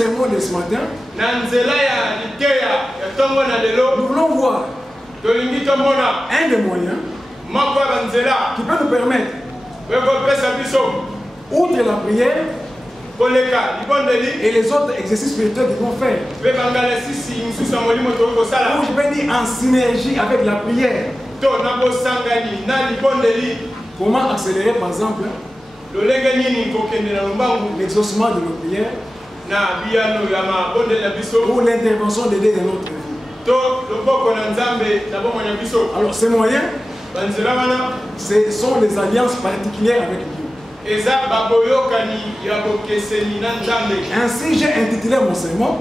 sermon de ce matin, nous voulons voir un des moyens qui peut nous permettre, outre la prière et les autres exercices spirituels qu'ils vont faire, ou je vais dire en synergie avec la prière. Comment accélérer par exemple l'exaucement de nos prières ou l'intervention de Dieu dans notre vie. Alors ces moyens, ce sont les alliances particulières avec Dieu. Ainsi j'ai intitulé mon sermon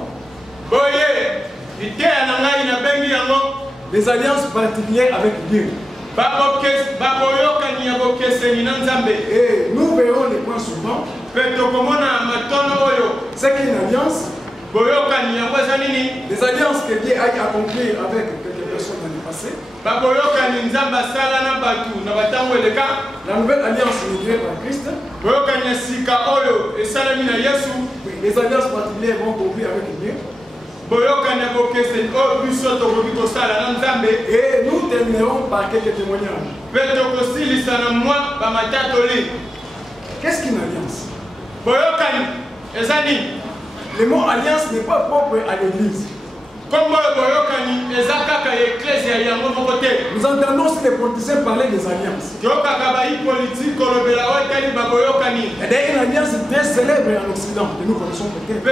les alliances particulières avec Dieu. Et nous verrons les points suivants. C'est qu'une alliance, des alliances que Dieu a accomplies avec quelques personnes dans le passé. La nouvelle alliance inaugurée par Christ. Les alliances particulières vont conclure avec Dieu. Et nous terminerons par quelques témoignages. Qu'est-ce qu'une alliance? Le mot alliance n'est pas propre à l'église. Nous entendons aussi les politiciens parler des alliances. Il y a une alliance très célèbre en Occident, que nous connaissons peut-être,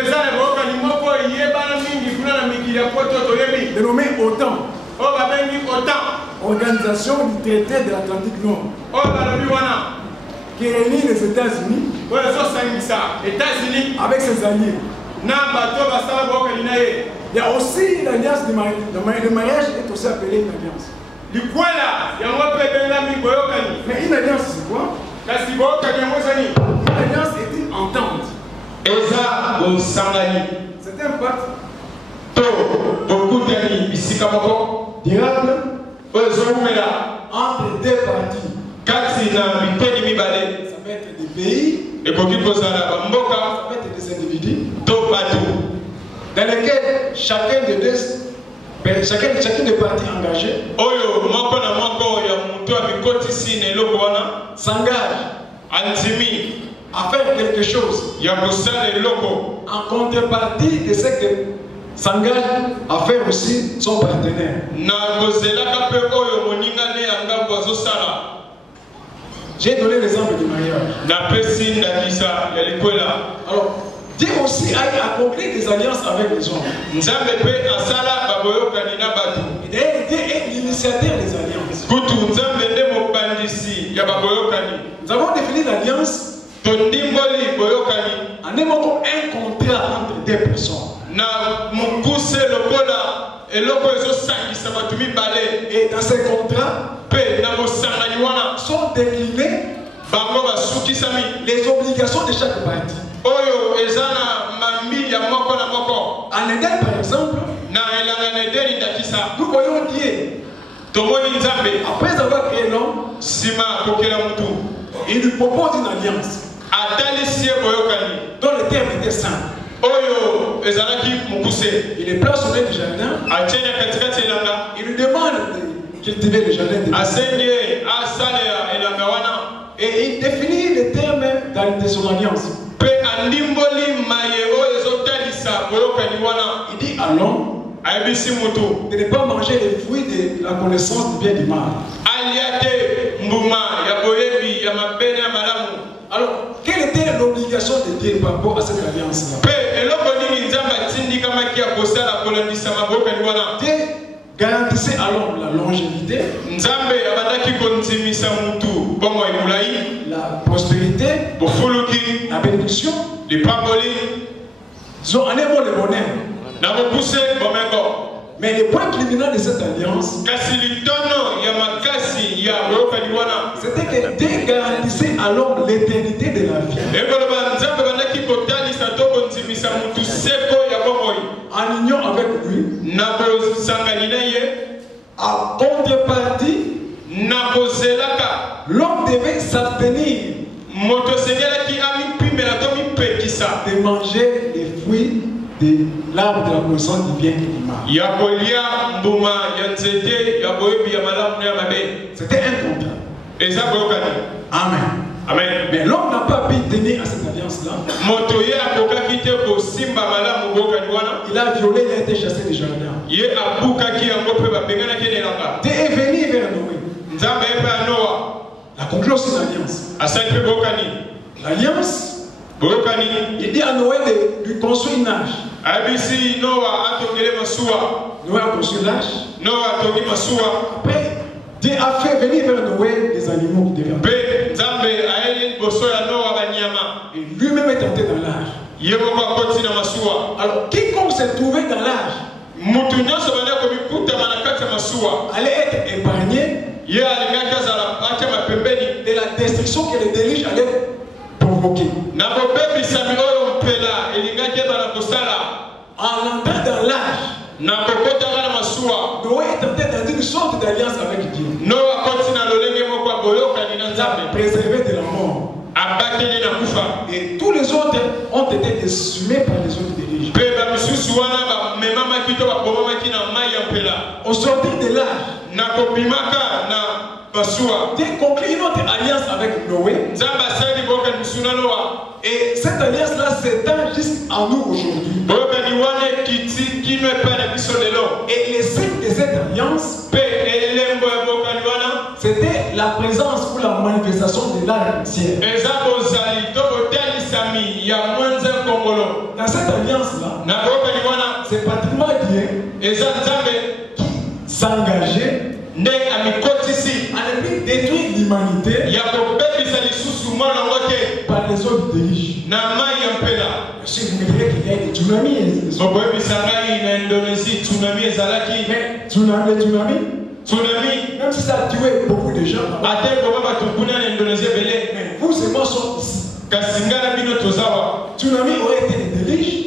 dénommée OTAN, Organisation du traité de l'Atlantique Nord, qui réunit les États-Unis avec ses alliés. Il y a aussi l'alliance du mariage. Le mariage est aussi appelé une alliance. Mais une alliance, c'est quoi? Une alliance est une entente. C'est un pacte durable entre deux parties. Ça peut être des pays, ça peut être des individus, dans lesquels chacune des parties engagées s'engage à faire quelque chose en contrepartie de ce que s'engage à faire aussi son partenaire. J'ai donné l'exemple du mariage. Alors, Dieu aussi a accompli des alliances avec les hommes. Et d'ailleurs, Dieu est l'initiateur des alliances. Nous avons défini l'alliance en évoquant un contrat entre deux personnes. Et dans ces contrats sont déclinées les obligations de chaque partie. En Éden, par exemple, nous voyons Dieu. Après avoir créé l'homme, il lui propose une alliance dont le terme était simple. Il est place au milieu du jardin. Il lui demande de cultiver le jardin. Et il définit les termes de son alliance. Il dit à l'homme de ne pas manger les fruits de la connaissance du bien et du mal. Alors, quelle était l'obligation de Dieu par rapport à cette alliance-là? Dieu garantissait à l'homme la longévité, la prospérité, la bénédiction, ils ont en un mot le bonheur. Mais le point culminant de cette alliance, c'était que Dieu garantissait à l'homme l'éternité de la vie. En union avec lui, en contrepartie, l'homme devait s'abstenir de manger les fruits de l'arbre de la connaissance du bien et du mal. C'était un contrat. Amen. Amen. Mais l'homme n'a pas pu tenir à cette alliance-là. Il a violé, il a été chassé du jardin. Dieu est venu vers Noé. La conclusion c'est l'alliance. L'alliance, il dit à Noé de lui construire une arche. Noé a construit l'arche. Après, Dieu a fait venir vers Noé des animaux qui devaient. Et lui-même est entré dans l'arche. Alors, quiconque s'est trouvé dans l'arche allait être épargné de la destruction que les déluge allaient provoquer. En entrant dans l'arche, Noé est entré dans une sorte d'alliance avec Dieu. Préservé de la mort. Et tous les autres ont été désumés par les autres déluges. Au sortir de l'âge, Dieu conclut une autre alliance avec Noé. Et cette alliance-là s'étend jusqu'à nous aujourd'hui. Et les signes de cette alliance, c'était la présence ou la manifestation de l'âme ciel. Dans cette alliance-là, c'est pratiquement Dieu qui s'engageait à ne plus détruire l'humanité par les autres déluges. Si vous me direz qu'il y a des tsunamis, tsunami, même si ça a tué beaucoup de gens, mais vous et moi sommes ici. Tsunami aurait été des déluges.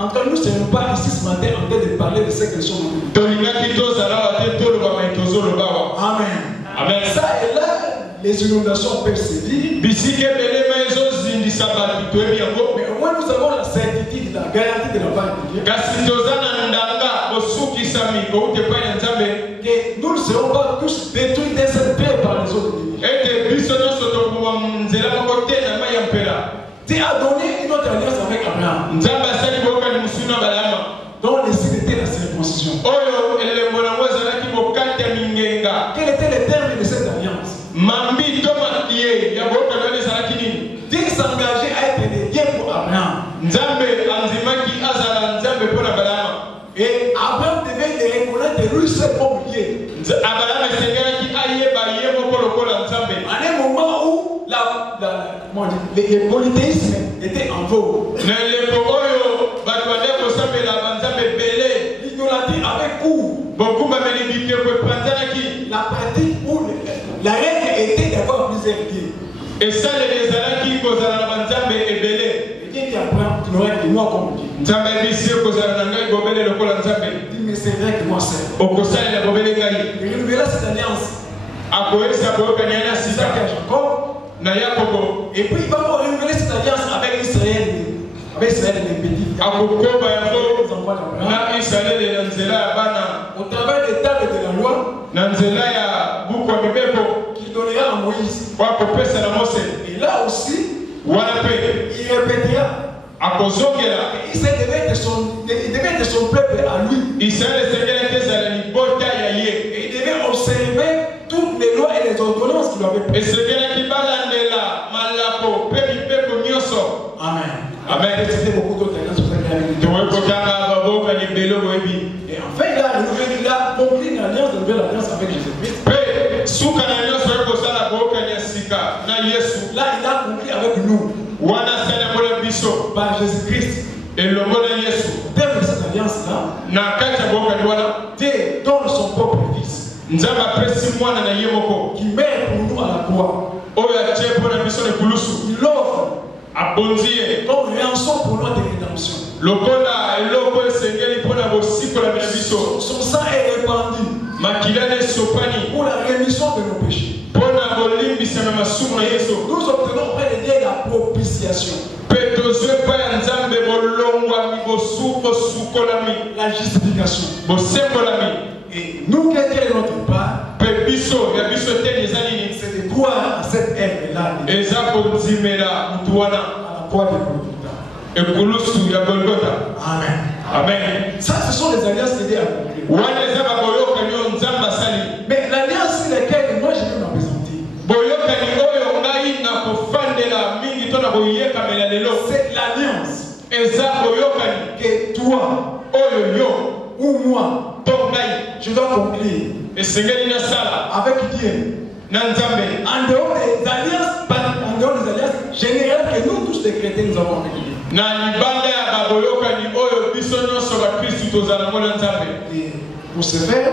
Encore nous ne sommes pas ici ce matin en train de parler de ces questions. Amen. Amen. Ça et là, les inondations peuvent sévir. Mais au moins nous avons la certitude, la garantie de la part de Dieu. Que nous ne serons pas tous détruits d'un seul pied par les autres déluges. Dieu a donné une autre alliance avec Abraham, dont le signe était la circoncision. Quel était le terme de cette alliance? Dieu s'engageait à être le Dieu pour Abraham. Et Abraham devait le reconnaître lui seul comme Dieu. À un moment où le polythéisme était en vogue, l'idolâtrie avait cours. La pratique où la règle était d'avoir plusieurs dieux. Et ça, les Dieu dit à Abraham, tu n'auras que moi comme Dieu. Il dit, mais c'est vrai que moi seul. Il renouvela cette alliance. Isaac et Jacob. Et puis il va renouveler cette alliance avec Israël. Avec Israël les petits. Au travers des tables de la loi qu'il donnera à Moïse. Et là aussi, il répétera. Il devait être son peuple à lui. Et il devait observer toutes les lois et les ordonnances qu'il avait prises. Amen. Amen. C'était beaucoup d'autres alliances. Et enfin, il a conclu une alliance, une nouvelle alliance avec Jésus-Christ. Là, il a conclu avec nous. Par Jésus-Christ. Et le terme de cette alliance-là, Dieu donne son propre fils. Qui meurt pour nous à la croix. Il offre comme rançon pour notre rédemption. Son sang est répandu pour la rémission de nos péchés. Et nous obtenons auprès de Dieu la propitiation. La justification. Et nous, quelle est notre part? C'est de croire à cette œuvre-là. À la croix de Golgotha. Amen. Amen. Ça, ce sont les alliances qui étaient accomplies. Mais l'alliance sur laquelle moi je vais m'apprécier, c'est l'alliance que toi ou moi je dois conclure avec Dieu. En dehors des alliances générales que nous tous les chrétiens nous avons avec Dieu. Et pour ce faire,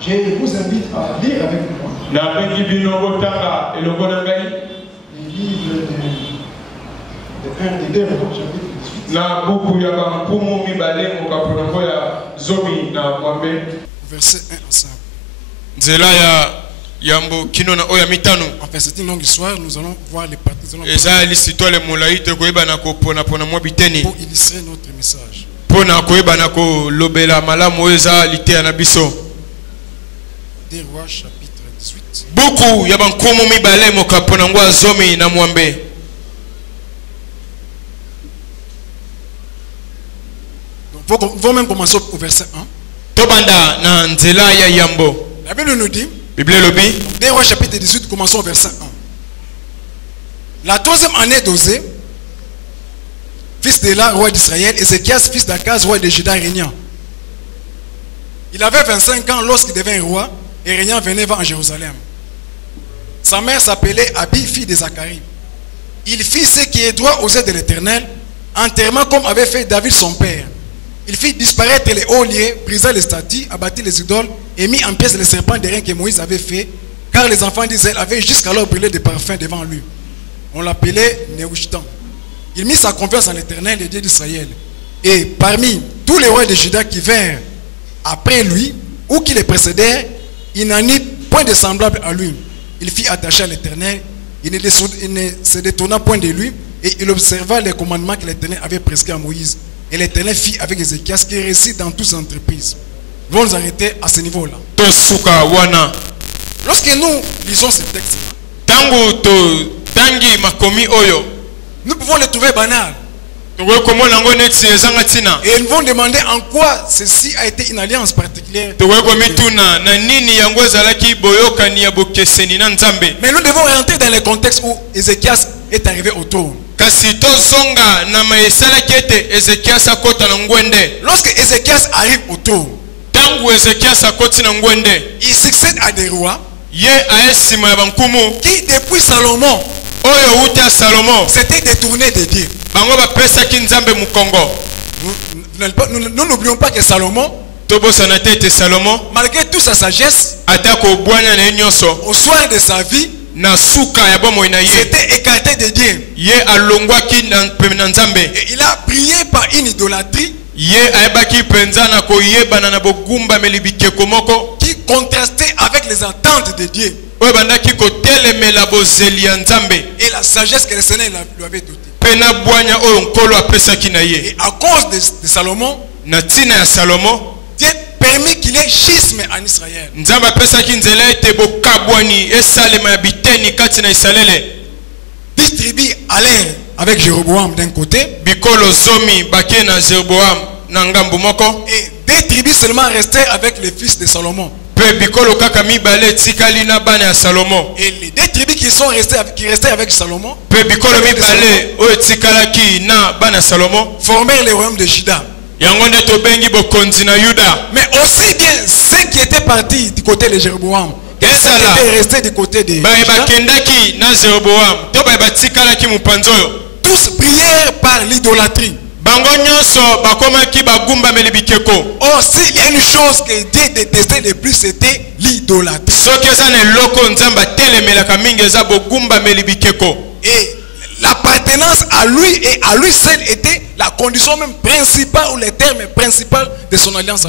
je vous invite à lire avec moi les livres de 1 et 2, chapitre 18. Verset 1 ensemble. En fait, c'est une longue histoire. Nous allons voir les parties. Pour illustrer notre message. 2 Rois chapitre 18. Donc, vous même commencer au verset 1. La Bible nous dit, 2 Rois chapitre 18, commençons au verset 1. La 3e année d'Osée, fils d'Éla, roi d'Israël, Ézéchias, fils d'Akaz, roi de Juda, régnant. Il avait 25 ans lorsqu'il devint roi, et régnant venait en Jérusalem. Sa mère s'appelait Abi, fille de Zacharie. Il fit ce qui est droit aux yeux de l'Éternel, entièrement comme avait fait David son père. Il fit disparaître les hauts lieux, brisa les statues, abattit les idoles et mit en pièces les serpents d'airain que Moïse avait fait, car les enfants d'Israël avaient jusqu'alors brûlé des parfums devant lui. On l'appelait Néhushtan. Il mit sa confiance en l'Éternel, le Dieu d'Israël. Et parmi tous les rois de Juda qui vinrent après lui, ou qui les précédèrent, il n'en eut point de semblable à lui. Il fit attacher à l'Éternel, il ne se détourna point de lui, et il observa les commandements que l'Éternel avait prescrits à Moïse. Et l'Éternel fit avec Ézéchias qui réussit dans toutes ses entreprises. Nous allons nous arrêter à ce niveau-là. Lorsque nous lisons ce texte, nous pouvons le trouver banal. Et ils vont demander en quoi ceci a été une alliance particulière. Mais nous devons rentrer dans le contexte où Ézéchias est arrivé au trône. Lorsque Ézéchias arrive au trône, il succède à des rois qui depuis Salomon s'étaient détournés de Dieu. Nous n'oublions pas que Salomon, malgré toute sa sagesse, au soir de sa vie, s'était écarté de Dieu. Et il a prié par une idolâtrie qui contrastait avec les attentes de Dieu et la sagesse que le Seigneur lui avait dotée. Et à cause de Salomon, Dieu permet qu'il y ait schisme en Israël. 10 tribus allèrent avec Jéroboam d'un côté, et 2 tribus seulement restèrent avec les fils de Salomon. Et les 2 tribus qui restaient avec Salomon formèrent le royaume de Juda. Mais aussi bien ceux qui étaient partis du côté de Jéroboam que ceux qui étaient restés du côté de Juda, tous prièrent par l'idolâtrie. Or, s'il y a une chose que Dieu détestait le plus, c'était l'idolâtrie. Et l'appartenance à lui et à lui seul était la condition même principale ou le terme principal de son alliance.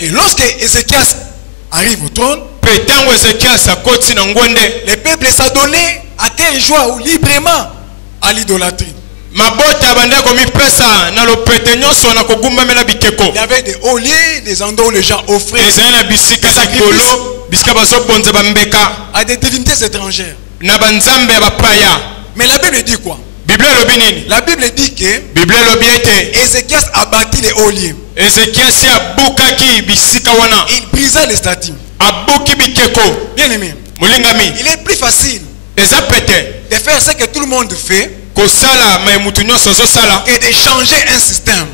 Et lorsque Ézéchias arrive au trône, le peuple s'adonnait accueille joie ou librement à l'idolâtrie. Il y avait des holiers, des endroits où les gens offraient des sacrifices à des divinités étrangères. Mais la Bible dit quoi? La Bible dit que Ézéchias a bâti les holiers. Il brisa les statues. Bien aimé, il est plus facile de faire ce que tout le monde fait que de changer un système.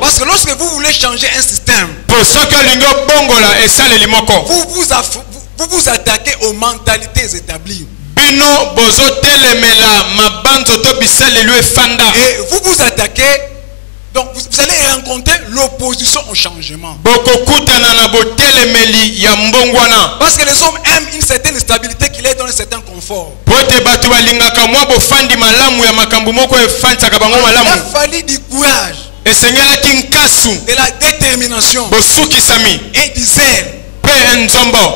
Parce que lorsque vous voulez changer un système, vous vous attaquez aux mentalités établies. Et vous vous attaquez, donc vous allez rencontrer l'opposition au changement. Parce que les hommes aiment une certaine stabilité qui leur donne un certain confort. Il a fallu du courage, de la détermination et du zèle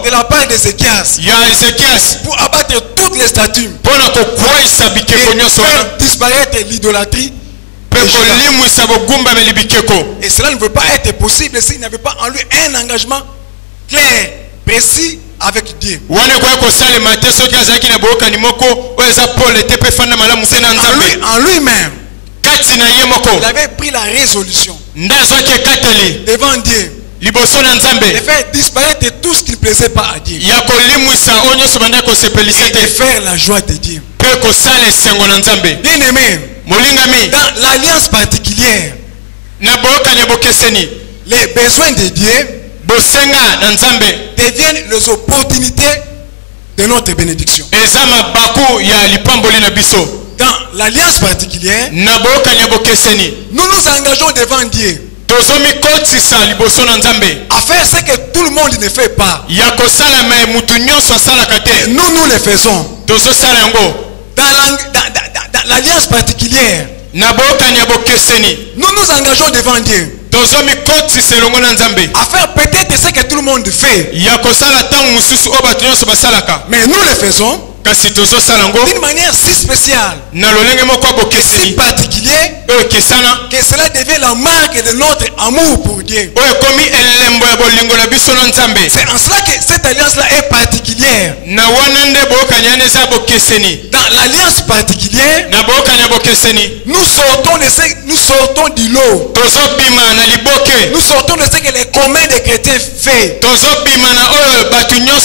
de la part d'Ézéchias pour abattre toutes les statues et faire disparaître l'idolâtrie. Et cela ne veut pas être possible s'il n'y avait pas en lui un engagement clair, précis avec Dieu. En lui-même, il avait pris la résolution devant Dieu de faire disparaître tout ce qui ne plaisait pas à Dieu et de faire la joie de Dieu. Bien aimé, dans l'alliance particulière, les besoins de Dieu deviennent les opportunités de notre bénédiction. Dans l'alliance particulière, nous nous engageons devant Dieu à faire ce que tout le monde ne fait pas. Nous le faisons. Dans l'alliance particulière, nous nous engageons devant Dieu à faire peut-être ce que tout le monde fait. Mais nous le faisons d'une manière si spéciale, si particulière, que cela devient la marque de notre amour pour Dieu. C'est en cela que cette alliance-là est particulière. Dans l'alliance particulière, nous sortons du lot. Nous sortons de ce que les communs des chrétiens font. Et nous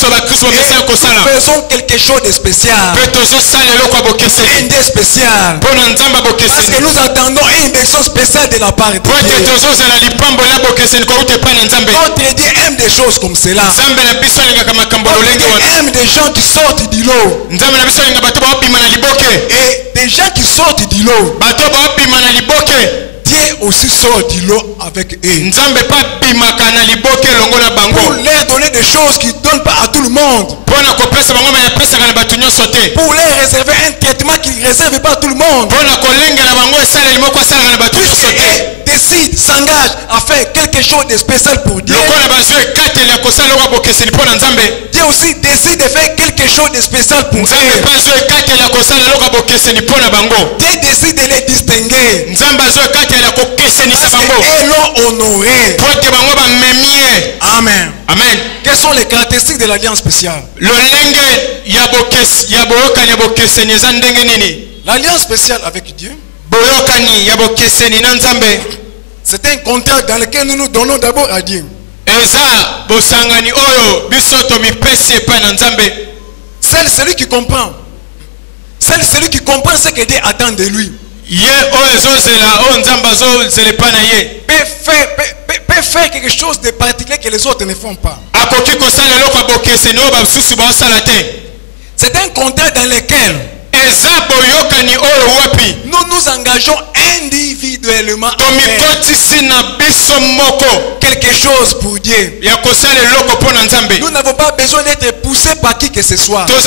faisons quelque chose de spécial. Un Dieu spécial. Parce que nous attendons une bénédiction spéciale de la part de Dieu. Notre Dieu aime des choses comme cela. Notre Dieu aime des gens qui sortent du lot. Et des gens qui sortent du lot, Dieu aussi sort du lot avec eux. Pour leur donner des choses qu'ils ne donnent pas à tout le monde. Pour leur réserver un traitement qu'ils ne réservent pas à tout le monde. Décide, s'engage à faire quelque chose de spécial pour Dieu. Dieu aussi décide de faire quelque chose de spécial pour eux. Dieu décide de les distinguer. Parce qu'ils l'ont honoré. Amen. Amen. Quelles sont les caractéristiques de l'alliance spéciale? L'alliance spéciale avec Dieu, c'est un contrat dans lequel nous nous donnons d'abord à Dieu. Seul celui qui comprend ce que Dieu attend de lui peut faire quelque chose de particulier que les autres ne font pas. C'est un contrat dans lequel nous nous engageons individuellement quelque chose pour Dieu. Nous n'avons pas besoin d'être poussés par qui que ce soit. Nous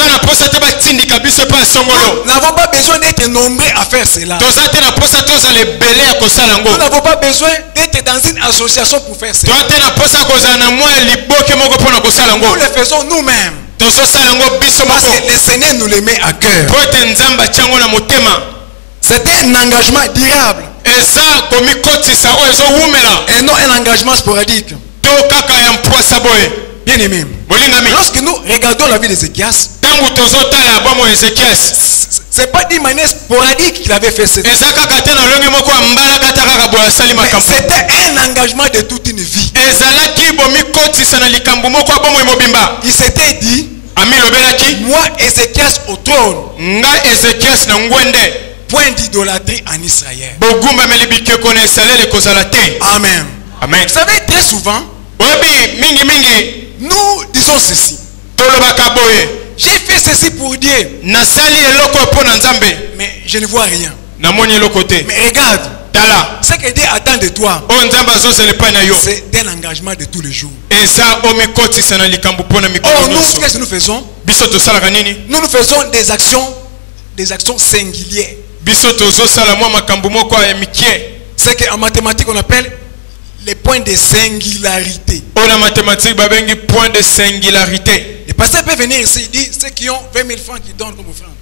n'avons pas besoin d'être nombreux à faire cela. Nous n'avons pas besoin d'être dans une association pour faire cela. Nous le faisons nous-mêmes. Parce que le Seigneur nous le met à cœur. C'était un engagement durable. Et non un engagement sporadique. Bien aimé. Lorsque nous regardons la vie d'Ézéchias, c'est pas d'une manière sporadique qu'il avait fait cette. C'était un engagement de toute une vie. Il s'était dit, moi Ézéchias au trône, point d'idolâtrie en Israël. Amen. Amen. Vous savez, très souvent, nous disons ceci. J'ai fait ceci pour Dieu, mais je ne vois rien. Mais regarde, ce que Dieu attend de toi, c'est un engagement de tous les jours. Or, nous, qu'est-ce que nous faisons? Nous faisons des actions singulières. C'est qu'en mathématiques on appelle les points de singularité. Les pasteurs peuvent venir ici et dire ceux qui ont 20 000 francs qui donnent comme offrande.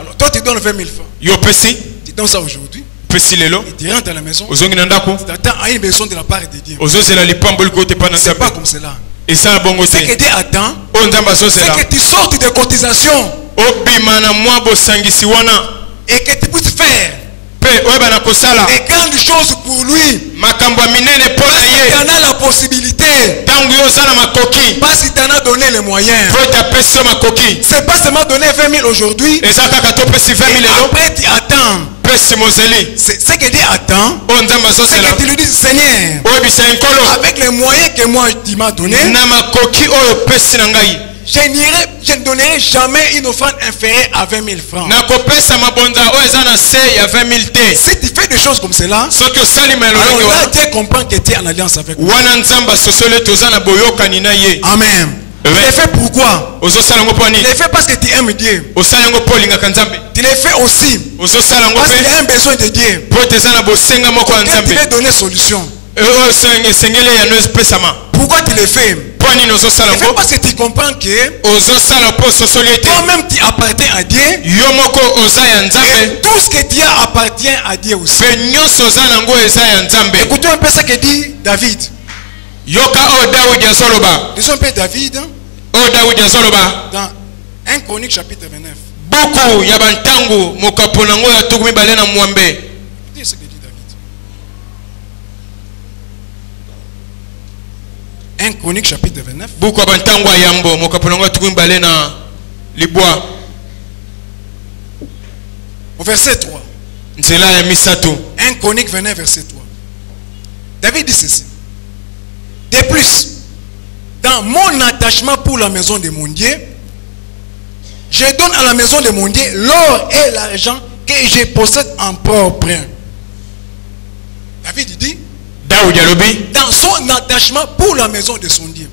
Alors toi tu donnes 20 000 francs. Tu donnes ça aujourd'hui. Et tu rentres à la maison. Tu attends à une maison de la part de Dieu. C'est pas comme cela. Ce que Dieu attend, c'est que tu sortes des cotisations et que tu puisses faire des grandes choses pour lui. Parce qu'il en a la possibilité. Parce qu'il t'en a donné les moyens. C'est pas seulement donner 20 000 aujourd'hui. Et après tu attends. C'est ce que Dieu attend. C'est que tu lui dises, Seigneur, avec les moyens que moi tu m'as donné, je ne donnerai jamais une offrande inférieure à 20 000 francs. Si tu fais des choses comme cela, alors là Dieu comprend que tu es en alliance avec moi. Amen. Tu l'as fait pourquoi? Tu l'as fait parce que tu aimes Dieu. Tu l'as fait aussi parce qu'il y a un besoin de Dieu. Tu vas donner solution. Pourquoi tu le fais? Parce que tu comprends que toi-même tu appartiens à Dieu. Et tout ce que tu as appartient à Dieu aussi. Écoutez un peu ce que dit David. Disons un peu David. Dans 1 Chronique chapitre 29. Écoutez ce que dit David. 1 Chronique chapitre 29. Au verset 3. 1 Chronique 29 verset 3. David dit ceci. De plus, dans mon attachement pour la maison de mon Dieu, je donne à la maison de mon Dieu l'or et l'argent que je possède en propre. David dit, dans son attachement pour la maison de son Dieu,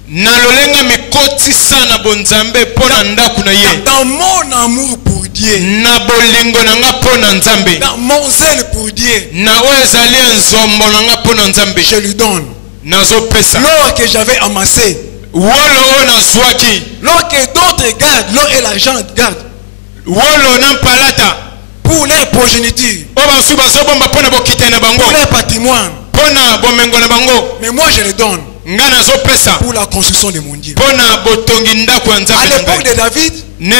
dans mon amour pour Dieu, dans mon zèle pour Dieu, je lui donne l'or que j'avais amassé, l'or que d'autres gardent, l'or et l'argent gardent pour leur progéniture, pour leur patrimoine. Mais moi je le donne pour la construction de mon Dieu. À l'époque de David, les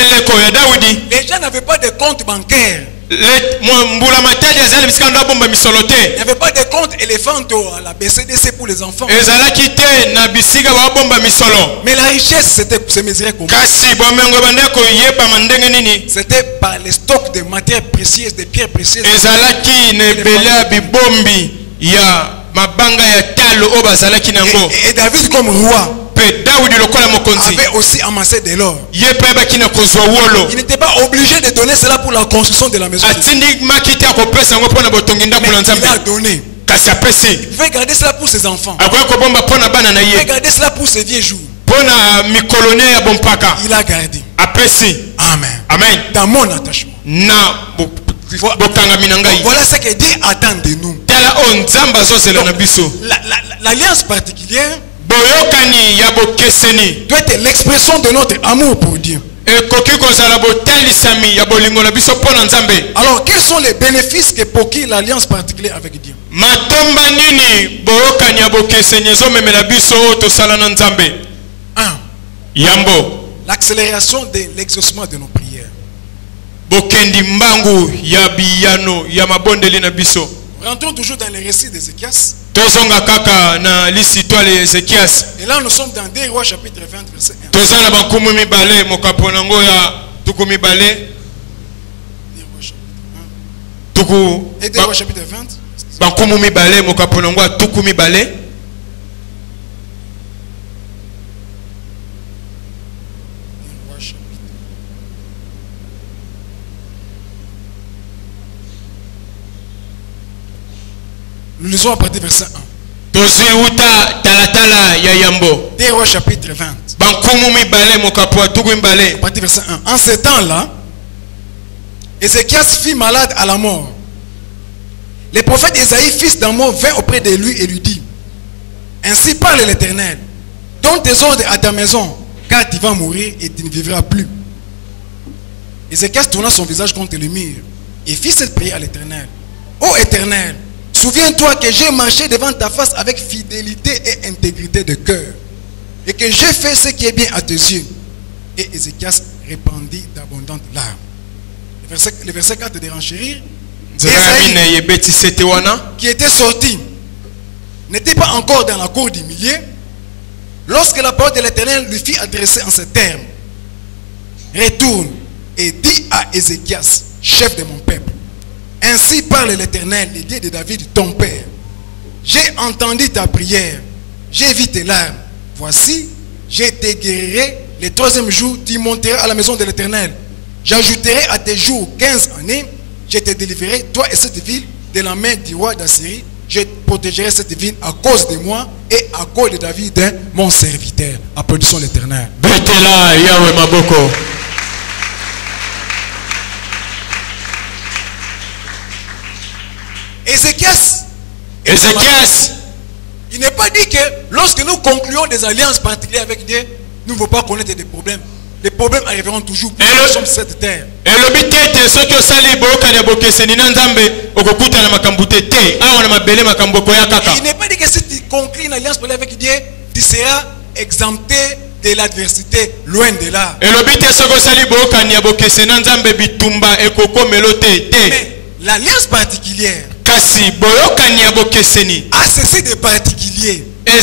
gens n'avaient pas de compte bancaire. Il n'y avait pas de compte éléphanto à la BCDC pour les enfants. Mais la richesse se mesurait comment? C'était par les stocks de matières précieuses, de pierres précieuses. Et David comme roi avait aussi amassé de l'or. Il n'était pas obligé de donner cela pour la construction de la maison. Il a donné. Il veut garder cela pour ses enfants. Il veut garder cela pour ses vieux jours. Il a gardé. Amen. Amen. Dans mon attachement. Voilà ce que Dieu attend de nous. L'alliance particulière, boyokani ya bokeseni doit être l'expression de notre amour pour Dieu. Alors, quels sont les bénéfices que procure l'alliance particulière avec Dieu? L'accélération de l'exaucement de nos prières. Rentrons toujours dans les récits d'Ézéchias. Et là nous sommes dans 2 Rois chapitre 20 verset 1. 2 Rois chapitre 20. Nous lisons à partir du verset 1. 2 Rois chapitre 20. À partir du verset 1. En ce temps-là, Ézéchias fut malade à la mort. Le prophète Ésaïe, fils d'Amos, vint auprès de lui et lui dit: ainsi parle l'Éternel, donne tes ordres à ta maison, car tu vas mourir et tu ne vivras plus. Ézéchias tourna son visage contre le mur et fit cette prière à l'Éternel: ô Éternel, souviens-toi que j'ai marché devant ta face avec fidélité et intégrité de cœur, et que j'ai fait ce qui est bien à tes yeux. Et Ézéchias répandit d'abondantes larmes. Le verset 4 de renchérir. Ésaïe, qui était sorti, n'était pas encore dans la cour du milieu, lorsque la parole de l'Éternel lui fit adresser en ces termes: retourne et dis à Ézéchias, chef de mon peuple, ainsi parle l'Éternel, le Dieu de David, ton père. J'ai entendu ta prière, j'ai vu tes larmes. Voici, je te guérirai le 3e jour, tu monteras à la maison de l'Éternel. J'ajouterai à tes jours 15 années, je te délivrerai, toi et cette ville, de la main du roi d'Assyrie. Je protégerai cette ville à cause de moi et à cause de David, mon serviteur. Applaudissons l'Éternel. Ézéchias, il n'est pas dit que lorsque nous concluons des alliances particulières avec Dieu, nous ne voulons pas connaître des problèmes. Les problèmes arriveront toujours. Nous sommes sur cette terre. Il n'est pas dit que si tu conclus une alliance avec Dieu, tu seras exempté de l'adversité, loin de là. Mais l'alliance particulière a ceci de particulier. Et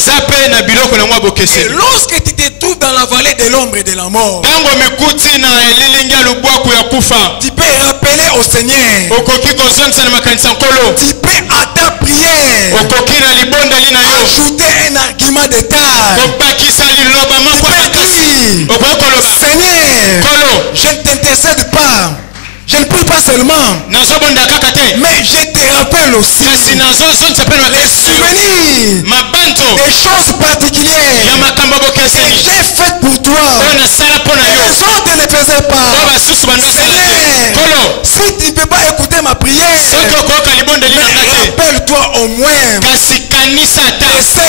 lorsque tu te trouves dans la vallée de l'ombre et de la mort, tu peux rappeler au Seigneur. Tu peux à ta prière ajouter un argument de taille. Tu peux dire: Seigneur, je ne t'intercède pas, je ne prie pas seulement, mais je te rappelle aussi les souvenirs des choses particulières que j'ai faites pour toi. Les autres ne les faisaient pas. Seigneur, si tu ne peux pas écouter ma prière, rappelle-toi au moins de ce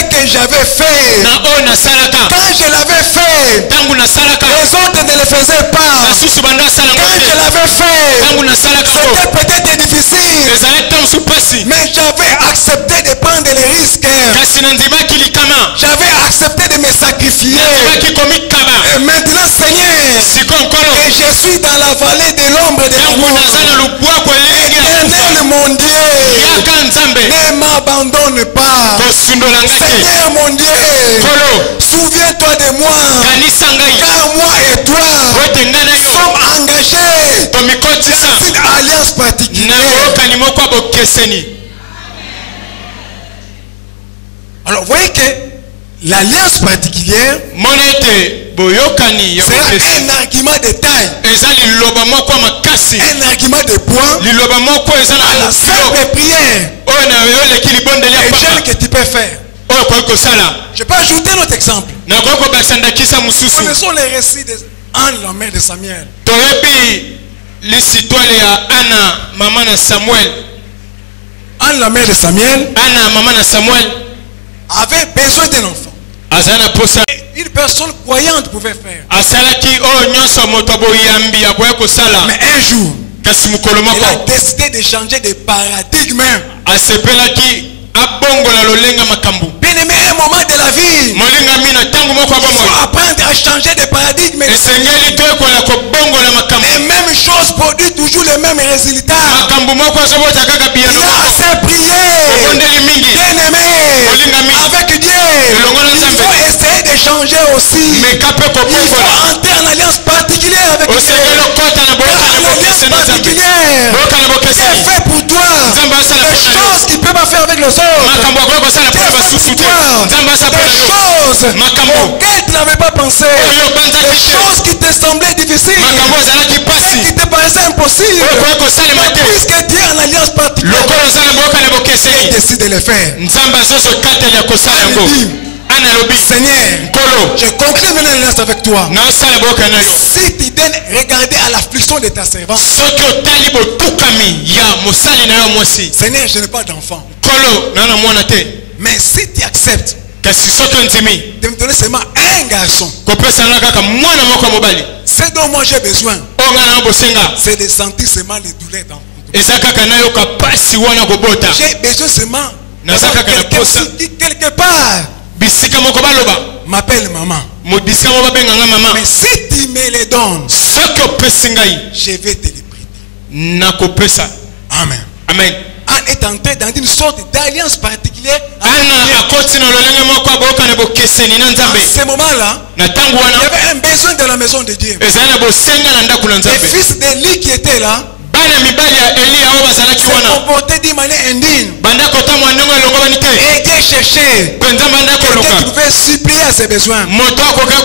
que j'avais fait. Quand je l'avais fait, les autres ne le faisaient pas. Quand je l'avais fait, c'était peut-être difficile, mais j'avais accepté de prendre les risques. J'avais accepté de me sacrifier. Et maintenant, Seigneur, et je suis dans la vallée de l'ombre de la mort. Éternel mon Dieu, ne m'abandonne pas. Seigneur mon Dieu, souviens-toi de moi, car moi et toi sommes engagés dans une alliance particulière. Alors vous voyez que l'alliance particulière c'est un argument de taille, un argument de poids à la simple prière et jeûne que tu peux faire. Je peux ajouter un autre exemple. Connaissons les récits d'Anne, la mère de Samuel. Anne, la mère de Samuel, avait besoin d'un enfant. azana posa une personne croyante pouvait faire. asalaki o nyonso moto boyambi akoya kosala. Mais un jour, kasi mukolo il a moko décidé de changer de paradigme. asepelaki abongola lolenga makambo. Bien aimé, un moment de la vie, molinga mina tangu moko il faut abomo apprendre à changer de paradigme. esengeli toyekola kobongola makambo. Les mêmes choses produisent toujours les mêmes résultats. makambo moko azobota kaka Il biyano a moko assez prié. obondeli mingi Bien aimé, Molinga mi. avec Dieu, Elongola il Nzambe. faut essayer de changer aussi. meka mpe Il faut kobongola entrer en alliance particulière avec Dieu. osengeli okota na boyoka na En alliance bokeseni nzambe particulière, boyoka na c'est bokeseni fait pour toi. nzambe asala Des mpo na yo choses qu'il ne peut pas faire avec les autres. makambo akoki kosala mpo na C'est basusu fait te pour toi. nzambe asala mpo Des na yo choses makambo auxquelles tu n'avais pas pensé. oyo obanzaki Des te choses qui te semblaient difficiles. makambo ezalaki pasi Qui te paraissaient impossibles. oyo okoki kosalema Mais te puisque Dieu est en alliance particulière, lokola oza na boyoka na il bokeseni décide de le faire. nzambe azoso kateli ya kosala yango ana alobi Seigneur, nkolo je conclue maintenant l'alliance avec toi. naosala boyoka na yo Si tu donnes, regardez à l'affliction de ta servante. soki otali botukami ya mosali na yo mwasi Seigneur, je n'ai pas d'enfant. nkolo naa na mwana te Mais si tu acceptes kasi soki ondimi de me donner seulement un garçon, kopesanga kaka mwana moko ya mobali ce dont moi j'ai besoin, oyo ngai na yo bosenga c'est de sentir seulement les douleurs dans mon dos. eza kaka nayoka pasi wana kobota J'ai besoin seulement Naza d'avoir kaka na quelqu'un posa. qui quelque part bisika moko baloba m'appelle maman. bisika moko babenganga mama Mais si tu me les donnes, soki opesi ngai je vais te les prêter. nakopesa Amen. amen Anne est entré dans une sorte d'alliance particulière. ana akoti na lolenge moko aboyoka na bokeseni na À nzambe ce moment-là, na ntango il y wana avait un besoin de la maison de Dieu. ezali na bosenga na ndako na Les nzambe fils d'Élie qui étaient là bana mibali ya eliya oyo bazalaki se wana comportaient d'une manière indigne. banda kotamwa ndenge elongobani te Et Dieu cherchait mpe nzambe anda quelqu'un qui koluka pouvait supplier à ses besoins. moto akoki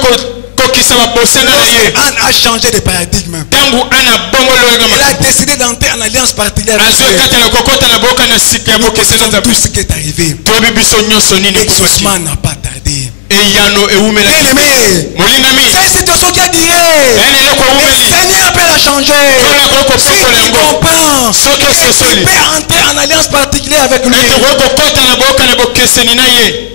kokisa babosenga na ye Anne a changé de paradigme. ntango ana bongolo oyenga Elle a makambo décidé d'entrer en alliance particulière avec azwi Dieu. ekatela kokota na boyoka na sika ya bokeseni na Nous nzambe tout ce qui est arrivé. toyebi biso nyonso nini ekomaki L'exaucement n'a pas tardé. eyano ewumelaki Bien aimé, molingami c'est une situation qui a duré. yani eloko Le ewumeli Seigneur peut la changer. Kola koko Si poko tu yango. comprends, Soki ososoli. tu peux entrer en alliance particulière avec lui. ete koki kokota na boyoka na bokeseni na ye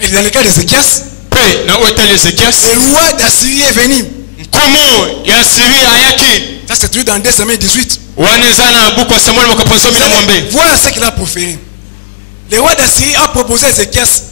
Et dans le cas d'Ézéchias, mpe na oyo etali ezekias le roi d'Assyrie est venu. nkumu ya siri ayaki Ça c'est trouvé dans 2 Samuel 18. wana eza na buku ya samuel mokapo Vous nzomi na allez mwambe voir ce qu'il a proféré. Le roi d'Assyrie a proposé à Ézéchias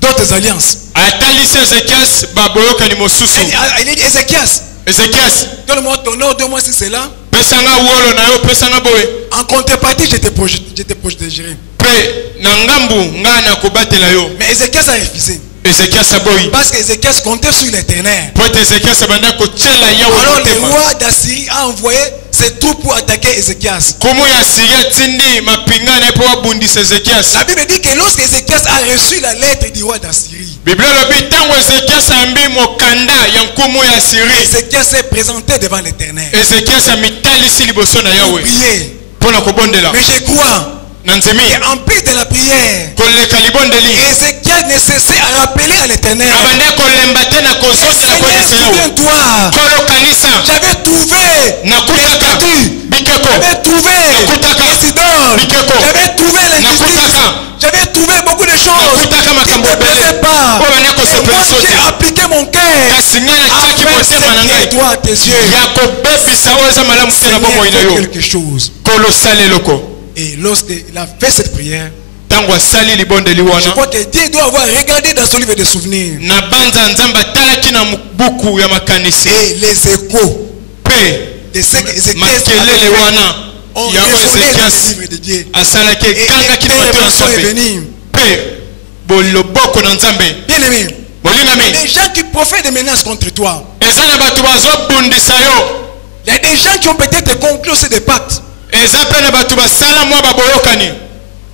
d'autres alliances. atalisi ezekias baboyokani mosusu Il a dit Ézéchias, ezekias donne-moi ton or, donne-moi si c'est là. pesanga wolo na yo pesanga boye En contrepartie, je te protégerai. mpe na ngambu ngai na kobatela yo Mais Ézéchias a refusé. ezekias aboyi Parce qu'Ézéchias comptait sur l'Éternel. po ete ezekias abanda kotyela yawe Alors le motema roi d'Assyrie a envoyé ses troupes pour attaquer Ézéchias. nkumu ya siri atindi mapinga na ye mpo babundisa ezekias La Bible dit que lorsque Ézéchias a reçu la lettre du roi d'Assyrie, biblia elobi ntango ezekias ayambi mokanda ya nkumu ya siri Ézéchias s'est présenté devant l'Éternel. ezekias amitalisi liboso na Pour yawe prier. mpo na kobondela Mais je crois na nzemi qu'en plus de la prière, koleka libondeli Ézéchias ne cessait à rappeler à l'Éternel. abanda kolemba te na kozongela kodisa Seigneur, yawe souviens-toi, kolo kanisa j'avais trouvé nakutaka les bikeko j'avais trouvé Nakutaka. les idoles, Bikeko. j'avais trouvé l'injustice, Nakutaka. j'avais trouvé beaucoup de choses Nakutaka qui ne makambo me ebele. plaisaient pas. Oyo bana kosepela Et moi, sote. j'ai appliqué mon cœur kasi ngai natiaki à motema na faire ce qui est ngai droit à tes yeux. ya kobebisa oyo eza malamu te na Seigneur, bomoi na fais yo quelque chose. kolo sala eloko Et lorsqu'il a fait cette prière, ntango asali libondeli je wana crois que Dieu doit avoir regardé dans son livre de souvenirs na banza nzambe atalaki na buku ya makanisi et les échos mpe de ce que Ézéchias makelele avait fait wana ont yango résonné dans ezekias le livre de Dieu. asalaki Et ekangaki na bato ya l'intervention est nzambe venue. mpe boloboko na nzambe Bien aimé, molingami les gens qui profitent des menaces contre toi, eza na bato bazobundisa yo il y a des gens qui ont peut-être conclu aussi des pactes, eza mpe na bato basala mwa baboyokani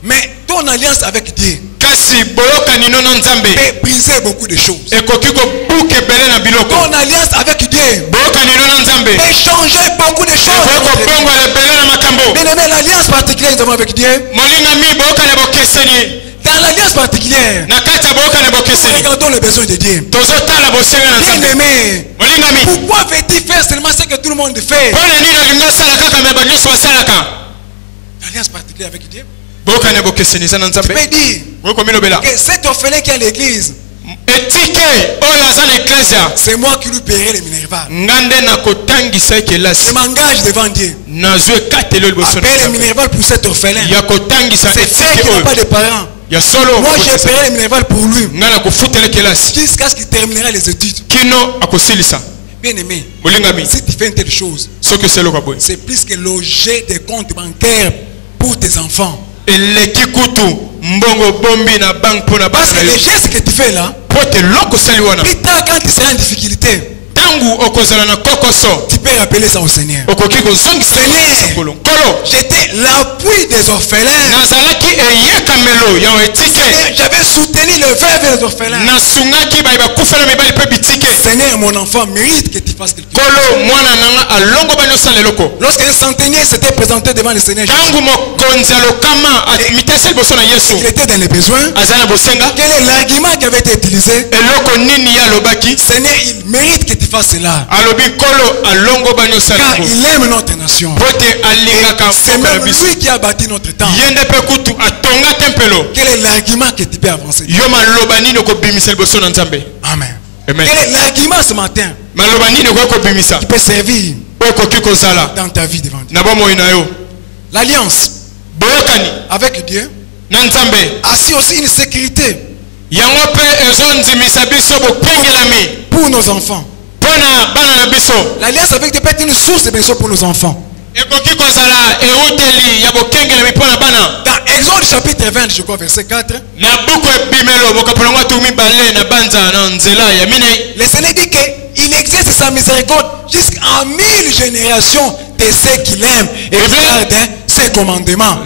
mais ton alliance avec Dieu kasi boyokani no na nzambe peut briser beaucoup de choses. ekoki kobuka ebele na biloko Ton alliance avec Dieu boyokani no na nzambe peut changer beaucoup de choses. ekoki kobongola ebele na makambo Bien aimé, l'alliance particulière que nous avons avec Dieu, molingami boyokani bokeseni dans l'alliance particulière, na kati ya boyokani bokeseni regardons les besoins de Dieu. tozotala bosenga na Bien nzambe aimé, molingami pourquoi veux-tu faire seulement ce que tout le monde fait? mpona nini olingi osala kaka me banyonso basalaka L'alliance particulière avec Dieu, Tu peux dire que cet orphelin qui est à l'église, c'est moi qui lui paierai les minervales. Je m'engage devant Dieu. Payer les minervales pour cet orphelin. C'est vrai qu'il n'a pas de parents. Moi je paierai les minervales pour lui. Jusqu'à ce qu'il terminera les études. Bien aimé, si tu fais une telle chose, c'est plus que loger des comptes bancaires pour tes enfants. Parce que les gestes que tu fais là, plus tard quand tu seras en difficulté, tu peux rappeler ça au Seigneur. Seigneur, j'étais l'appui des orphelins. J'avais soutenu le veuve et les orphelins. Seigneur, mon enfant mérite que tu fasses quelque chose. Lorsqu'un centenier s'était présenté devant le Seigneur, il était dans les besoins. Quel est l'argument qui avait été utilisé? Seigneur, il mérite que tu fasses cela. Car il aime notre nation. C'est même lui qui a bâti notre temple. Quel est l'argument que tu peux avancer? Amen. Quel est l'argument ce matin? Tu peux servir dans ta vie devant Dieu. L'alliance avec Dieu assure aussi une sécurité pour nos enfants. L'alliance avec Dieu peut être une source de bénédiction pour nos enfants. Dans Exode chapitre 20, je crois, verset 4, le Seigneur dit qu'il exerce sa miséricorde jusqu'à 1000 générations de ceux qui l'aiment et regardent ses commandements.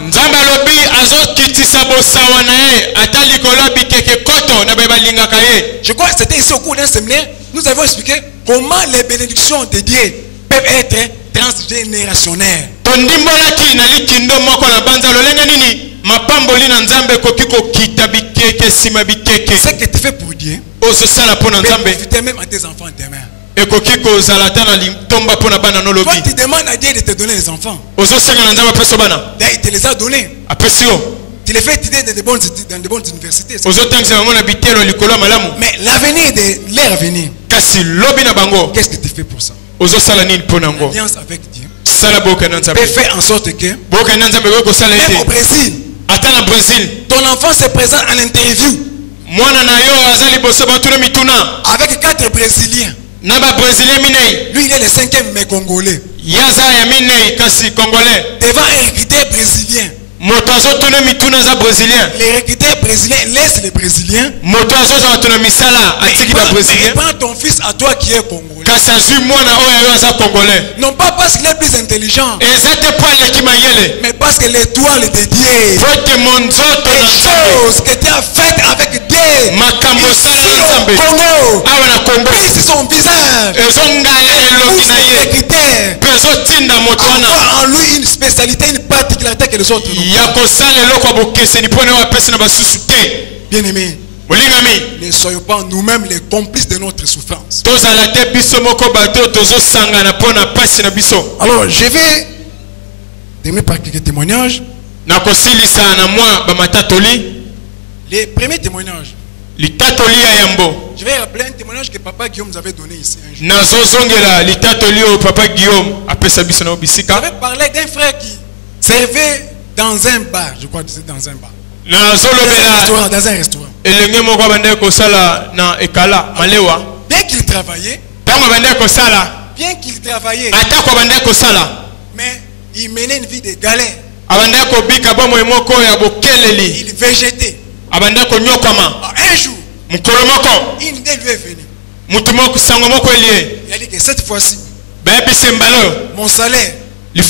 Je crois que c'était ici au cours d'un séminaire, nous avons expliqué comment les bénédictions de Dieu peuvent être transgénérationnelles. Ce que tu fais pour Dieu peut profiter même à tes enfants demain. Toi tu demandes à Dieu de te donner les enfants. D'ailleurs il te les a donnés. Tu les fais étudier dans de bonnes universités. Mais l'avenir de leur avenir, qu'est-ce que tu fais pour ça? L'alliance avec Dieu peut faire en sorte que même au Brésil, ton enfant se présente en interview avec 4 Brésiliens. Lui il est le 5e mais Congolais. Devant un recruteur brésilien. Les recruteurs brésiliens laissent les Brésiliens. Mais il prend ton fils à toi qui est Congolais. Non pas parce qu'il est plus intelligent, mais parce que l'étoile de Dieu, les choses que tu as faites avec Dieu ici au Congo, ici son visage, en lui une spécialité, une particularité que les autres n'ont. Bien aimé, ne soyons pas nous-mêmes les complices de notre souffrance. Alors je vais terminer par quelques témoignages. Les premiers témoignages, je vais rappeler un témoignage que Papa Guillaume nous avait donné ici un jour. J'avais parlé d'un frère qui servait dans un bar, je crois que c'était dans un bar. Dans un restaurant. Bien qu'il travaillait, mais il menait une vie de galère. Il végétait. Un jour, une idée lui est venue. Il a dit que cette fois-ci, mon salaire, ce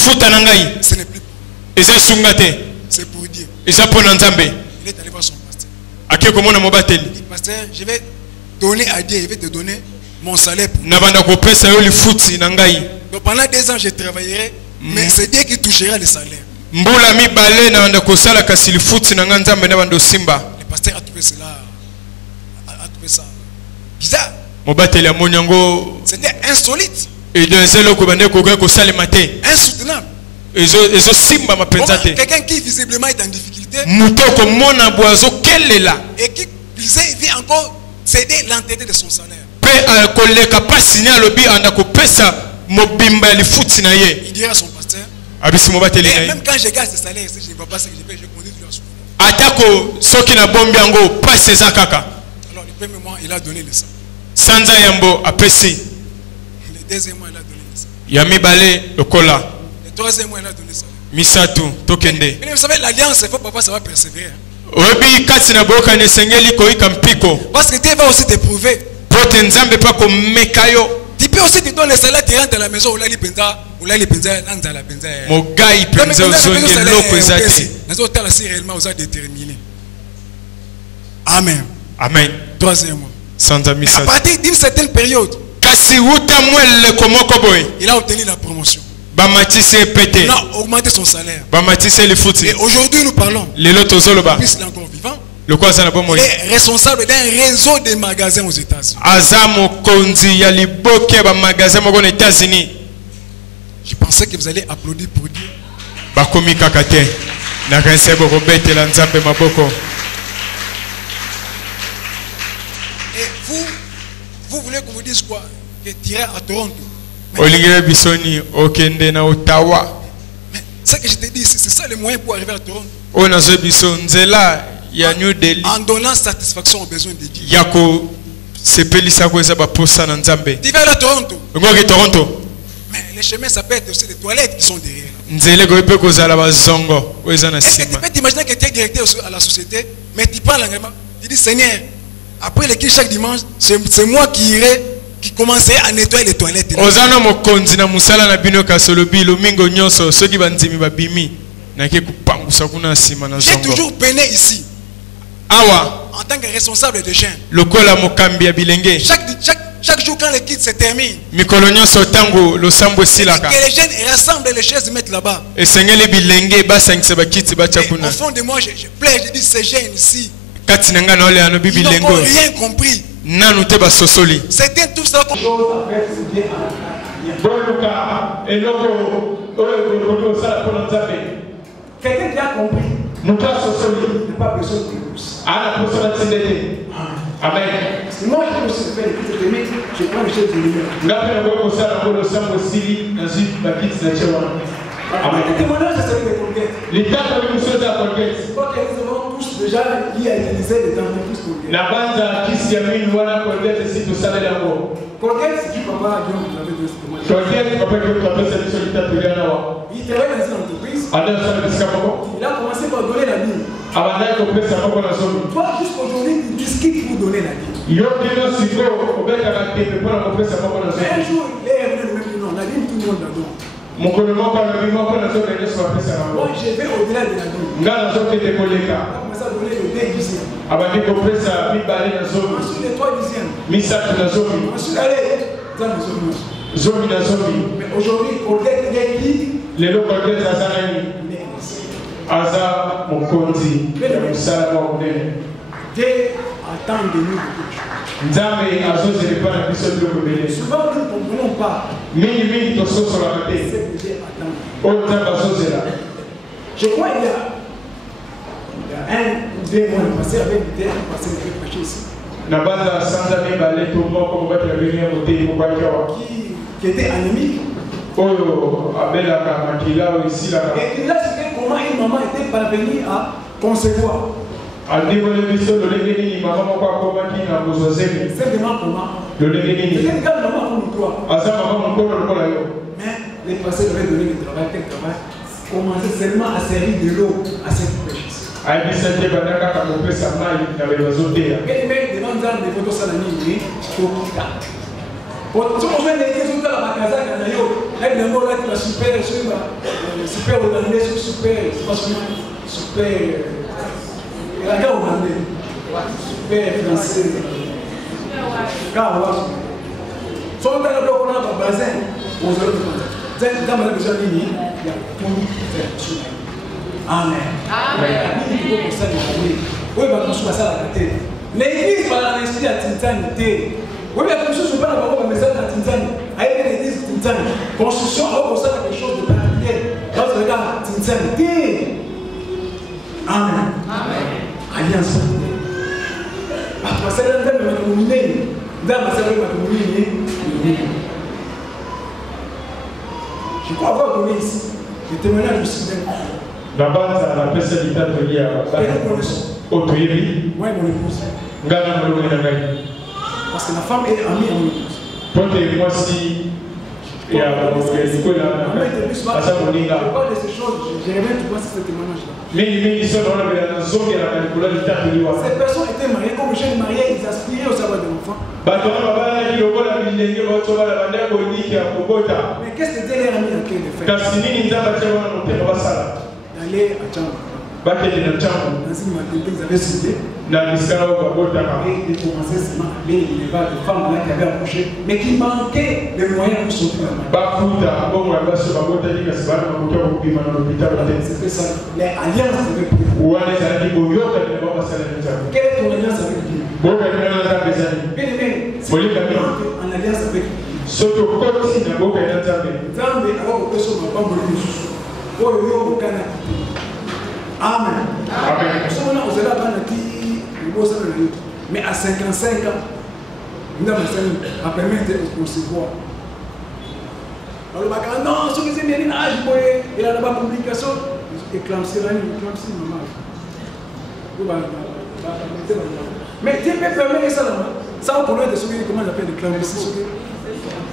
n'est plus pour moi. C'est pour Dieu. Il est allé voir son pasteur. Il dit, pasteur, je vais donner à Dieu, je vais te donner mon salaire pour moi. Donc pendant 2 ans, je travaillerai, mais c'est Dieu qui touchera le salaire. Le pasteur a trouvé ça bizarre. C'était insolite. Insoutenable. Quelqu'un qui visiblement est en difficulté activité. Mutoko mona boazo kelela. Et qui plus est, il vient encore céder l'entêté de son salaire. Pe koleka pas signer lobi andako pesa mobimba li futi na ye. Il dira à son pasteur. Abisi mobateli na Et ye. même quand je gagne ce salaire, si je ne vois pas ce que je fais, je continue toujours à souffrir. Atako soki na bombi yango pas seza kaka. Alors le premier mois, il a donné le sang. Sanza yambo apesi. Le deuxième mois, il a donné le sang. Yami bale lokola. Le troisième mois, il a donné le sang. Misatu tokende. Mais vous savez, l'alliance, il faut papa, ça va persévérer. Obi kati na boka ne sengeli koika mpiko. Parce que Dieu va aussi t'éprouver. Pote nzambe pa ko mekayo. Tu peux aussi te donner le salaire, tu rentres à la maison, ou là, il penza, la penza. Mogai penza ozonge loko ezati. Nous avons aussi réellement aux déterminé. Amen. Amen. Troisièmement. Sanza À misatu. partir d'une certaine période, Kasi uta mwele komoko boy. il a obtenu la promotion. Bamatise pete. Il a augmenté son salaire. Bamatise le futi. Et aujourd'hui, nous parlons. Lelo tozoloba. Puisqu'il est encore vivant, Le quoi ça na bomo. il est responsable d'un réseau de magasins aux États-Unis. Azamo konzi ya liboke ba magasin moko na États-Unis. Je pensais que vous allez applaudir pour Dieu. Bakomi kakate. Na kanse boko betela nzambe maboko. Et vous voulez qu'on vous dise quoi? Que tirer à Toronto. Olingere bisoni okende na Ottawa. Mais ce que je te dis, c'est ça le moyen pour arriver à Toronto. Ona zo biso nzela ya New Delhi. En donnant satisfaction aux besoins de Dieu. Yako sepelisa ko eza ba posa na nzambe. Tu vas aller à Toronto. Ngoki Toronto. Mais les chemins, ça peut être aussi des toilettes qui sont derrière. Nzele ko pe ko zala ba zongo. O eza na Est-ce que tu sima. peux t'imaginer que tu es directeur à la société, mais tu parles en allemand. Tu dis, Seigneur, après le culte chaque dimanche, c'est moi qui irai, qui commencerai à nettoyer les toilettes. Ozana mokonzi na musala na bino kasolobi lomingo nyonso soki banzimi babimi na ke kupangusa kuna sima na J'ai zongo. toujours peiné ici, Awa en tant que responsable de jeunes. lokola mokambi ya bilenge. Chaque jour, quand le culte se termine, Mikolo nyonso tango losambo et silaka. que les jeunes rassemblent les chaises et mettent là-bas. Esengeli bilenge basangisa bakiti bacha Et kuna. au fond de moi, je pleure, je dis, ces jeunes ici, Kati nanga na ole ano ils n'ont bibilengo. encore rien compris. Nanu te basosoli. C'était tout ça. Quelqu'un qui a compris n'a pas besoin de plus. Amen. Moi, je peux aussi faire les petites aimées, je prends les choses de lumière. Le témoignage, c'est celui de Colgate. Je crois que nous avons tous déjà lié à utiliser les dentifrices Colgate. Colgate, c'est du papa Guillaume qui avait donné ce témoignage. Il travaille dans une entreprise. Il a commencé par donner la ligne. Toi, jusqu'aujourd'hui, tu discutes pour donner la ligne. Mais un jour, il est revenu le même nom. La ligne, tout le monde la donne. Moi, je vais au-delà de la ligne. Il a commencé à donner le 2 dixièmes. Ensuite, les 3 dixièmes. Ensuite, allez, dans les zones. Mais aujourd'hui, Colgate est qui? Aza mokonzi ya musala wa munene. Dieu attend de nous beaucoup de choses. Nzambe azozelepa na biso biloko ebele. Souvent, nous ne comprenons pas Mingi tososolaka ce te. que Dieu attend. Oyo nzambe azozela. Je crois qu'il y a 1 ou 2 mois passé avec Dieu, passé avec prêcher ici, Na baza sanza mibale to moko mobati ya bini ya motei mobaki awa. qui était anémique. Oyo abelaka makila oyo esilaka. Et il a expliqué comment une maman était parvenue à concevoir. Andimole biso lolenge nini mama moko akomaki na kozwa zemi. Simplement comment. Lolenge C'est nini. une grande maman comme toi. Aza mama mokolo lokola yo. Mais les passés devaient donner le travail, quel travail? Commencer seulement à servir de l'eau à cette pêche. Ayebisa te banda kaka kopesa mai na bato bazoteya. Et même devant Nzambe, il faut ça la nuit, Tokita. Si on met les questions dans la Makazak, là, il y a un mot là qui va super hollandais, super, c'est pas super, la gare hollandais, super français, car si on met le bloc, on a un bazin, on se retrouve. Dans ma besoin de il y a tout faire. Amen. Amen. Oui, bah, on se passe à la tête. L'église, par l'esprit à Tintanité. Oui, mais comme ça, je ne sais pas avoir un message à Tintanité. Avec l'église Tintanité. Construction, on constate quelque chose de particulier. Dans ce regard, Tintanité. Amen. Alliance. Parce que là, nous avons nominé. Nous avons nominé. Je crois avoir donné ici le témoignage du Seigneur. La base à la personne qui t'a donné à Otoyebi. Moi et mon épouse. Parce que la femme est amie à mon épouse. Toi, moi si. Et à la je parle de ces choses, j'aimerais que tu vois ce témoignage-là. Ces personnes étaient mariées, comme jeunes mariés, ils aspiraient au savoir de l'enfant. Mais qu'est-ce que Dieu leur a mis à cœur de faire? D'aller à Tchamba. Dans une maternité, ils avaient cité. Et de commencer seulement à aller il y avait des femmes là qui avaient accouché, mais qui manquaient de moyens pour sortir la maladie. C'était ça. Les alliances avec Dieu. Quelle est ton alliance avec Dieu? Bien aimé, c'est en alliance avec Dieu. Amen. Mais à 55 ans, nous avons permis de concevoir. Alors, non, ce qui est bien, il a la publication, éclampsie, maman. Mais Dieu peut permettre ça, ça on connaît de ce comment on appelle l'éclampsie.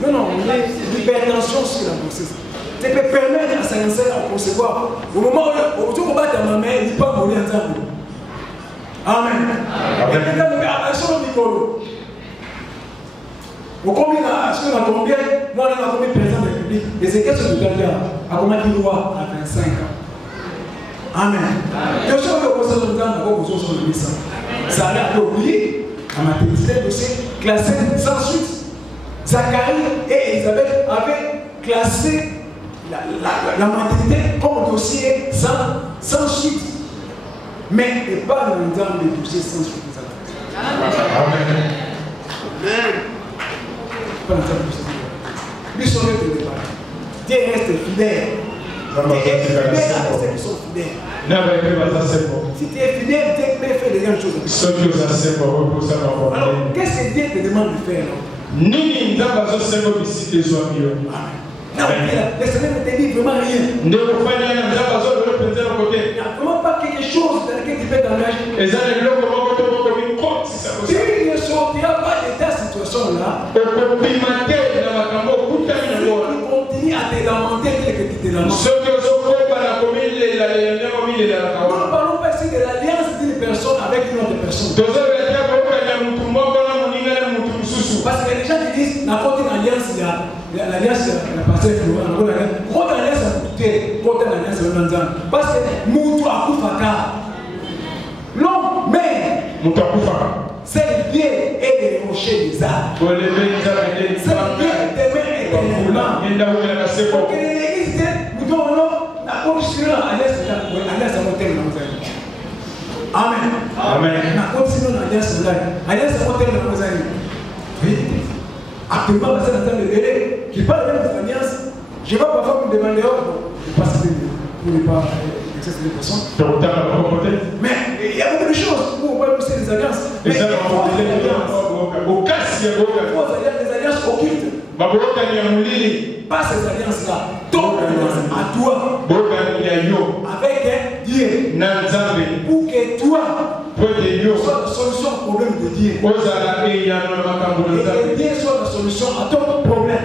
Non, il y a une hypertension sur la grossesse. Tu peux permettre à 55 ans de concevoir. Au moment où tu vas ta maman, il ne peut pas mourir en temps. Amen. Au combien moi, on a combien de président de la République? Et c'est qu'est-ce que tu dois dire? À combien de lois? À 25 ans. Amen. Je suis en train de dire que ça a oublié à ma petite dossier classé sans suite. Zacharie et Elisabeth avaient classé la maternité comme dossier sans suite. Mais et pas dans les dossiers sans suite. Amen. Pas dans les dossiers. Lui sont les départ. Dieu reste fidèle. Dieu est fidèle à ceux qui sont fidèles. Si tu es fidèle, Dieu peut faire des grandes choses. Alors, qu'est-ce que Dieu te demande de faire? Non, le Seigneur ne te dit vraiment rien. Il n'y a vraiment pas quelque chose dans lequel tu peux t'engager. Tu ne sortiras pas de ta situation-là. Tu continues à te lamenter tel que tu te lamentes. Nous ne parlons pas ici de l'alliance d'une personne avec une autre personne. Parce que les gens qui disent la côté d'alliance, l'alliance, la pasteur, contre l'alliance, contre l'alliance, parce que Moutou a Koufaka. Non, mais c'est le Dieu et les rochers des arbres. C'est le Dieu des mains éternellement. Pour que l'église dise, nous donnons la condition à l'alliance à mon terme. Amen. Amen. La condition à l'alliance à mon terme. Oui. Actuellement, parce que dans le délai, qui parle même des alliances, je vais parfois me demander, je passe pour ne pas excesser les personnes. Mais il y a beaucoup de choses pour pousser les alliances. Mais il faut des alliances occultes. Pas ces alliances-là. Ton alliance à toi. Avec Dieu. Pour que toi, soit la solution au problème de Dieu. Et que Dieu soit la solution à ton problème.